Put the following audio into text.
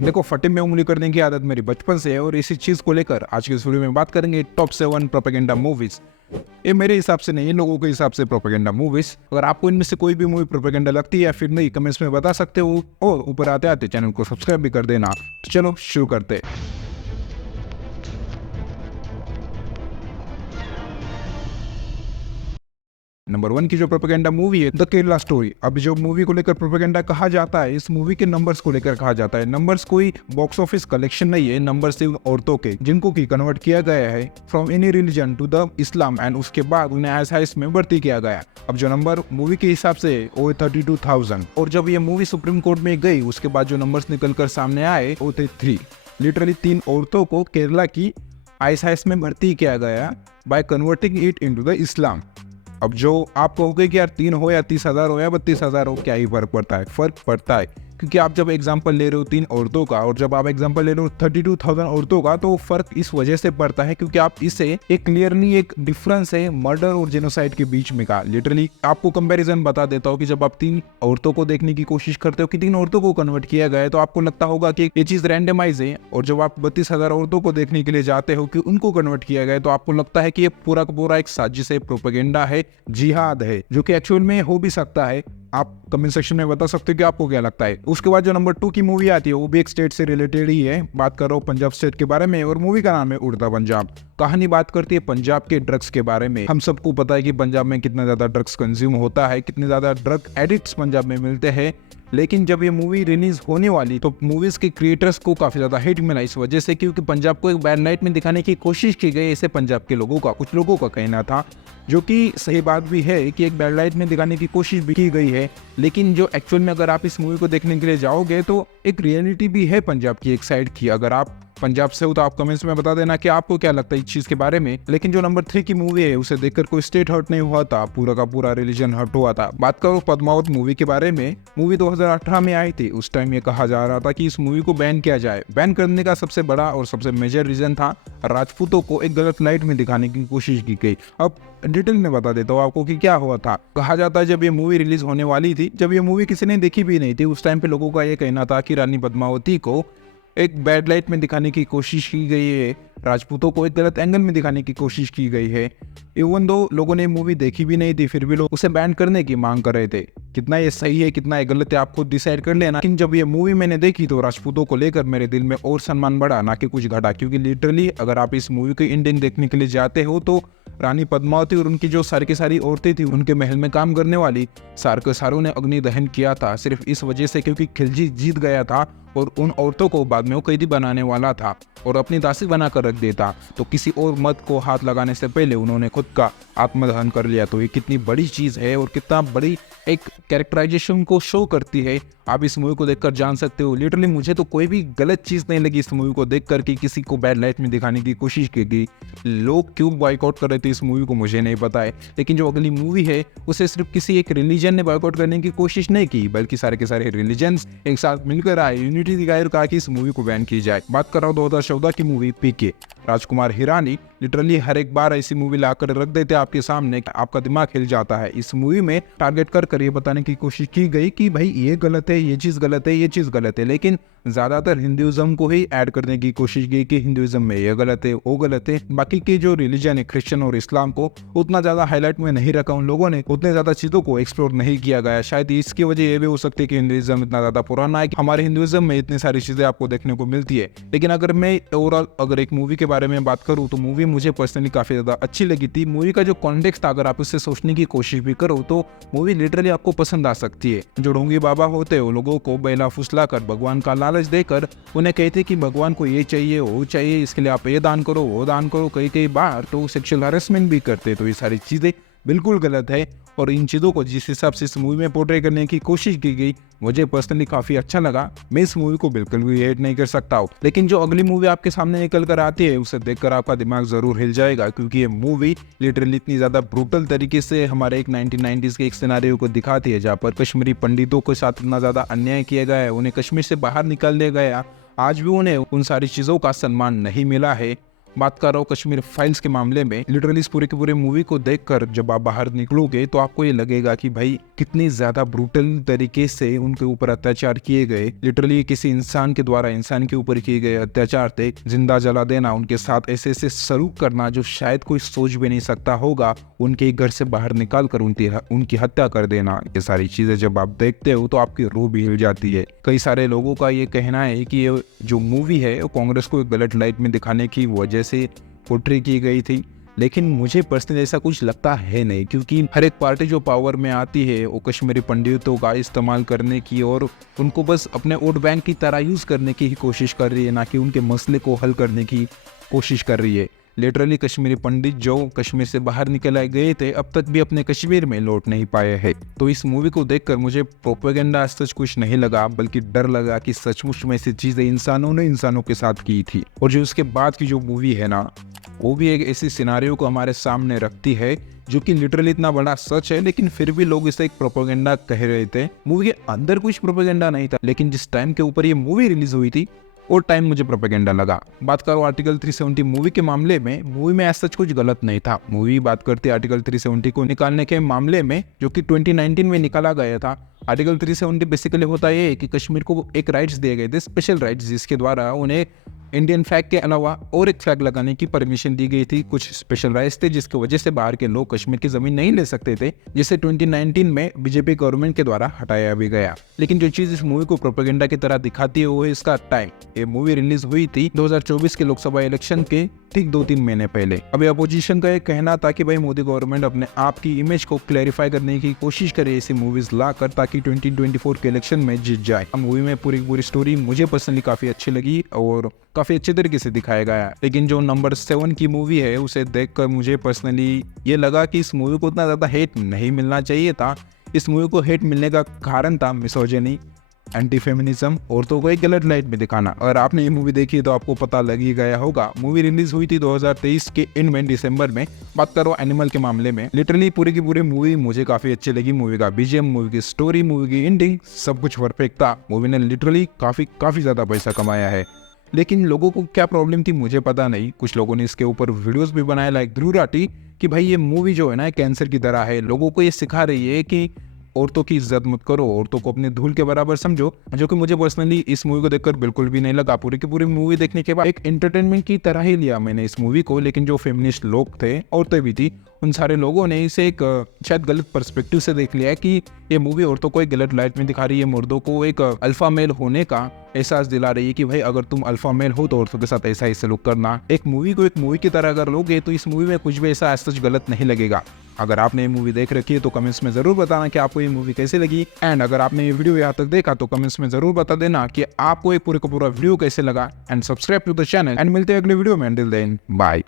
देखो, फटे में उंगली करने की आदत मेरी बचपन से है और इसी चीज को लेकर आज की इस वीडियो में बात करेंगे टॉप 7 प्रोपेगेंडा मूवीज। ये मेरे हिसाब से नहीं, इन लोगों के हिसाब से प्रोपेगेंडा मूवीज। अगर आपको इनमें से कोई भी मूवी प्रोपेगेंडा लगती है या फिर नहीं, कमेंट्स में बता सकते हो और ऊपर आते आते चैनल को सब्सक्राइब भी कर देना। तो चलो शुरू करते हैं। नंबर 1 की जो प्रोपेगेंडा मूवी है द केरला स्टोरी। अब जो मूवी को लेकर प्रोपेगेंडा कहा जाता है, इस मूवी के नंबर्स को लेकर कहा जाता है। नंबर्स कोई बॉक्स ऑफिस कलेक्शन नहीं है, नंबर सिर्फ औरतों के जिनको की कन्वर्ट किया गया है from any religion to the Islam and उसके बाद उन्हें एज हाइस में भर्ती किया गया। अब जो नंबर मूवी के हिसाब से वो 32,000 और जब ये मूवी सुप्रीम कोर्ट में गई उसके बाद जो नंबर्स निकल कर सामने आए वो थे 3। लिटरली 3 औरतों को केरला की आईएसआईएस में भर्ती किया गया by converting it into the Islam. अब जो आप कहोगे कि यार 3 हो या 30,000 हो या 32,000 हो, क्या ही फर्क पड़ता है? फर्क पड़ता है, क्योंकि आप जब एग्जांपल ले रहे हो 3 औरतों का और जब आप एग्जांपल ले रहे हो 32,000 औरतों का, तो फर्क इस वजह से पड़ता है क्योंकि आप इसे एक क्लियरली एक डिफरेंस है मर्डर और जेनोसाइड के बीच में का। लिटरली आपको कंपैरिजन बता देता हूँ कि जब आप 3 औरतों को देखने की कोशिश करते हो कि 3 औरतों को कन्वर्ट किया गया है, तो आपको लगता होगा कि ये चीज रैंडमाइज है। और जब आप 32,000 औरतों को देखने के लिए जाते हो कि उनको कन्वर्ट किया गया है, तो आपको लगता है कि ये पूरा का पूरा एक साजिश है, प्रोपेगेंडा है, जिहाद है, जो कि एक्चुअल में हो भी सकता है। आप कमेंट सेक्शन में बता सकते हो कि आपको क्या लगता है। उसके बाद जो नंबर 2 की मूवी आती है वो भी एक स्टेट से रिलेटेड ही है। बात कर रहा हूँ पंजाब स्टेट के बारे में और मूवी का नाम है उड़ता पंजाब। कहानी बात करती है पंजाब के ड्रग्स के बारे में। हम सबको पता है कि पंजाब में कितना ज्यादा ड्रग्स कंज्यूम होता है, कितने ज्यादा ड्रग एडिक्ट्स पंजाब में मिलते हैं। लेकिन जब ये मूवी रिलीज होने वाली तो मूवीज के क्रिएटर्स को काफी ज्यादा हिट मिला इस वजह से, क्योंकि पंजाब को एक बैड नाइट में दिखाने की कोशिश की गई। ऐसे पंजाब के लोगों का, कुछ लोगों का कहना था, जो कि सही बात भी है कि एक बैड लाइट में दिखाने की कोशिश भी की गई है। लेकिन जो एक्चुअल में अगर आप इस मूवी को देखने के लिए जाओगे तो एक रियलिटी भी है पंजाब की एक साइड की। अगर आप पंजाब से हो तो आप कमेंट्स में बता देना कि आपको क्या लगता है इस चीज के बारे में। लेकिन जो नंबर 3 की मूवी है उसे देखकर कोई स्टेट हर्ट नहीं हुआ था, पूरा का पूरा रिलीजन हर्ट हुआ था। बात करो पद्मावत मूवी के बारे में। मूवी 2018 में आई थी। उस टाइम ये कहा जा रहा था कि इस मूवी को बैन किया जाए। बैन करने का सबसे बड़ा और सबसे मेजर रीजन था राजपूतों को एक गलत लाइट में दिखाने की कोशिश की गई। अब डिटेल में बता देता हूँ आपको कि क्या हुआ था। कहा जाता है जब ये मूवी रिलीज होने वाली थी, जब ये मूवी किसी ने देखी भी नहीं थी, उस टाइम पे लोगों का ये कहना था कि रानी पद्मावती को एक बैड लाइट में दिखाने की कोशिश की गई है, राजपूतों को एक गलत एंगल में दिखाने की कोशिश की गई है। इवन दो लोगों ने मूवी देखी भी नहीं थी, फिर भी लोग उसे बैन करने की मांग कर रहे थे। कितना ये सही है, कितना ये गलत है, आप खुद डिसाइड कर लेना। लेकिन जब ये मूवी मैंने देखी तो राजपूतों को लेकर मेरे दिल में और सम्मान बढ़ा, ना कि कुछ घटा। क्योंकि लिटरली अगर आप इस मूवी की एंडिंग देखने के लिए जाते हो तो रानी पद्मावती और उनकी जो सारी की सारी औरतें थी, उनके महल में काम करने वाली सार के सारों ने अग्नि दहन किया था, सिर्फ इस वजह से क्योंकि खिलजी जीत गया था और उन औरतों को बाद में वो कैदी बनाने वाला था और अपनी दासी बनाकर रख देता। तो किसी और मर्द को हाथ लगाने से पहले उन्होंने खुद का आत्मदहन कर लिया। तो ये कितनी बड़ी चीज है और कितना बड़ी एक कैरेक्टराइजेशन को शो करती है, आप इस मूवी को देखकर जान सकते हो। लिटरली मुझे तो कोई भी गलत चीज नहीं लगी इस मूवी को देखकर कि किसी को बैड लाइट में दिखाने की कोशिश की गई। लोग क्यों बॉयकॉट कर रहे थे इस मूवी को मुझे नहीं पता है। लेकिन जो अगली मूवी है उसे सिर्फ किसी एक रिलीजन ने बॉयकॉट करने की कोशिश नहीं की, बल्कि सारे के सारे रिलीजन्स एक साथ मिलकर आए, यूनिटी दिखाई और कहा कि इस मूवी को बैन की जाए। बात कर रहा हूँ 2014 की मूवी पीके। राजकुमार हिरानी लिटरली हर एक बार ऐसी मूवी लाकर रख देते आपके सामने, आपका दिमाग हिल जाता है। इस मूवी में टारगेट कर ये बताने की कोशिश की गई कि भाई ये गलत है, ये चीज गलत है, ये चीज गलत है। लेकिन ज्यादातर हिंदुइज्म को ही ऐड करने की कोशिश की कि हिंदुइज्म में ये गलत है, वो गलत है। बाकी के जो रिलीजन है क्रिश्चियन और इस्लाम को उतना ज्यादा हाईलाइट में नहीं रखा उन लोगों ने, उतने ज्यादा चीजों को एक्सप्लोर नहीं किया गया। शायद इसकी वजह ये भी हो सकती है कि हिंदुइज्म इतना ज्यादा पुराना है कि हमारे हिंदुइज्म में इतनी सारी चीजें आपको देखने को मिलती है। लेकिन अगर मैं ओवरऑल अगर एक मूवी के बारे में बात करूं तो मूवी मुझे पर्सनली काफी ज्यादा अच्छी लगी थी। मूवी का जो कॉन्टेक्स्ट था, अगर आप उससे सोचने की कोशिश भी करो तो मूवी लिटरली आपको पसंद आ सकती है। जो ढोंगी बाबा होते हैं वो लोगों को बैला फुसलाकर भगवान का लालच देकर उन्हें कहते कि भगवान को ये चाहिए, वो चाहिए, इसके लिए आप ये दान करो, वो दान करो। कई कई बार तो सेक्सुअल हैरेसमेंट भी करते। तो ये सारी चीजें बिल्कुल गलत है और इन चीज़ों को जिस हिसाब से इस मूवी में पोर्ट्रे करने की कोशिश की गई मुझे पर्सनली काफ़ी अच्छा लगा। मैं इस मूवी को बिल्कुल भी हेट नहीं कर सकता हूँ। लेकिन जो अगली मूवी आपके सामने निकल कर आती है उसे देखकर आपका दिमाग ज़रूर हिल जाएगा, क्योंकि ये मूवी लिटरली इतनी ज़्यादा ब्रूटल तरीके से हमारे एक 1990s के एक सिनेरियो को दिखाती है, जहाँ पर कश्मीरी पंडितों के साथ इतना ज़्यादा अन्याय किया गया है, उन्हें कश्मीर से बाहर निकाल दिया गया। आज भी उन्हें उन सारी चीज़ों का सम्मान नहीं मिला है। बात कर रहा हूँ कश्मीर फाइल्स के मामले में। लिटरली इस पूरे के पूरे मूवी को देखकर जब आप बाहर निकलोगे तो आपको ये लगेगा कि भाई कितनी ज्यादा ब्रूटल तरीके से उनके ऊपर अत्याचार किए गए। लिटरली किसी इंसान के द्वारा इंसान के ऊपर किए गए अत्याचार थे, जिंदा जला देना, उनके साथ ऐसे ऐसे सलूक करना जो शायद कोई सोच भी नहीं सकता होगा, उनके घर से बाहर निकाल कर उनकी हत्या कर देना। ये सारी चीजें जब आप देखते हो तो आपकी रूह भी हिल जाती है। कई सारे लोगों का ये कहना है कि ये जो मूवी है वो कांग्रेस को एक गलत लाइट में दिखाने की वजह से पोर्ट्रे की गई थी, लेकिन मुझे पर्सनली ऐसा कुछ लगता है नहीं, क्योंकि हर एक पार्टी जो पावर में आती है वो कश्मीरी पंडितों का इस्तेमाल करने की और उनको बस अपने वोट बैंक की तरह यूज करने की ही कोशिश कर रही है, ना कि उनके मसले को हल करने की कोशिश कर रही है। लिटरली कश्मीरी पंडित जो कश्मीर से बाहर निकल आए गए थे अब तक भी अपने कश्मीर में लौट नहीं पाए हैं। तो इस मूवी को देखकर मुझे प्रोपेगेंडा सच कुछ नहीं लगा, बल्कि डर लगा कि सचमुच में ऐसी चीजें इंसानों ने इंसानों के साथ की थी। और जो उसके बाद की जो मूवी है ना, वो भी एक ऐसी सिनारियो को हमारे सामने रखती है जो कि लिटरली इतना बड़ा सच है, लेकिन फिर भी लोग इसे एक प्रोपेगेंडा कह रहे थे। मूवी के अंदर कुछ प्रोपेगेंडा नहीं था, लेकिन जिस टाइम के ऊपर ये मूवी रिलीज हुई थी और टाइम मुझे प्रोपेगेंडा लगा। बात करो आर्टिकल 370 मूवी के मामले में, मूवी में ऐसा कुछ गलत नहीं था। मूवी बात करती है आर्टिकल 370 को निकालने के मामले में, जो कि 2019 में निकाला गया था। आर्टिकल 370 बेसिकली होता है कि कश्मीर को एक राइट्स दिए गए थे, स्पेशल राइट्स, जिसके द्वारा उन्हें इंडियन फ्लैग के अलावा और एक फ्लैग लगाने की परमिशन दी गई थी। कुछ स्पेशल राइट्स थे जिसकी वजह से बाहर के लोग कश्मीर की जमीन नहीं ले सकते थे, जिसे 2019 में बीजेपी गवर्नमेंट के द्वारा हटाया भी गया। लेकिन जो चीज इस मूवी को प्रोपेगेंडा की तरह दिखाती है वो है इसका टाइम। ये मूवी रिलीज हुई थी 2024 के लोकसभा इलेक्शन के ठीक 2-3 महीने पहले। अभी अपोजिशन का ये कहना था कि भाई मोदी गवर्नमेंट अपने आप की इमेज को क्लैरिफाई करने की कोशिश करे ऐसी मूवीज लाकर, ताकि 2024 के इलेक्शन में जीत जाए। मूवी में पूरी स्टोरी मुझे पर्सनली काफी अच्छी लगी और काफी अच्छे तरीके से दिखाया गया। लेकिन जो नंबर 7 की मूवी है उसे देखकर मुझे पर्सनली ये लगा कि इस मूवी को उतना ज्यादा हेट नहीं मिलना चाहिए था। इस मूवी को हेट मिलने का कारण था मिसोजिनी, एंटी फेमिनिज्म, औरतों को एक गलत लाइट में दिखाना। अगर आपने ये मूवी देखी तो आपको पता लग ही गया होगा। मूवी रिलीज हुई थी 2023 के एंड में, दिसंबर में। बात करो एनिमल के मामले में, लिटरली पूरी की पूरी मूवी मुझे काफी अच्छी लगी। मूवी का बीजीएम, मूवी की स्टोरी, मूवी की एंडिंग, सब कुछ परफेक्ट था। मूवी ने लिटरली काफी ज्यादा पैसा कमाया है। लेकिन लोगों को क्या प्रॉब्लम थी मुझे पता नहीं। कुछ लोगों ने इसके ऊपर वीडियोस भी बनाए लाइक ध्रुव राठी, कि भाई ये मूवी जो है ना कैंसर की तरह है, लोगों को ये सिखा रही है कि औरतों की इज्जत मत करो, औरतों को अपने धूल के बराबर समझो, जो कि मुझे पर्सनली इस मूवी को देखकर बिल्कुल भी नहीं लगा। पूरी की पूरी मूवी देखने के बाद एक एंटरटेनमेंट की तरह ही लिया मैंने इस मूवी को। लेकिन जो फेमिनिस्ट लोग थे, औरतें भी थी, उन सारे लोगों ने इसे एक शायद गलत पर्सपेक्टिव से देख लिया है कि ये मूवी औरतों को एक गलत लाइट में दिखा रही है, मर्दों को एक अल्फा मेल होने का एहसास दिला रही है कि भाई अगर तुम अल्फा मेल हो तो औरतों के साथ ऐसा ही सलूक करना। एक मूवी को एक मूवी की तरह अगर लोगे तो इस मूवी में कुछ भी ऐसा सच गलत नहीं लगेगा। अगर आपने ये मूवी देख रखी है तो कमेंट्स में जरूर बताना कि आपको ये मूवी कैसी लगी। एंड अगर आपने ये वीडियो यहाँ तक देखा तो कमेंट्स में जरूर बता देना कि आपको ये पूरे का पूरा वीडियो कैसे लगा। And subscribe to the channel and मिलते हैं अगले वीडियो में। Until then bye.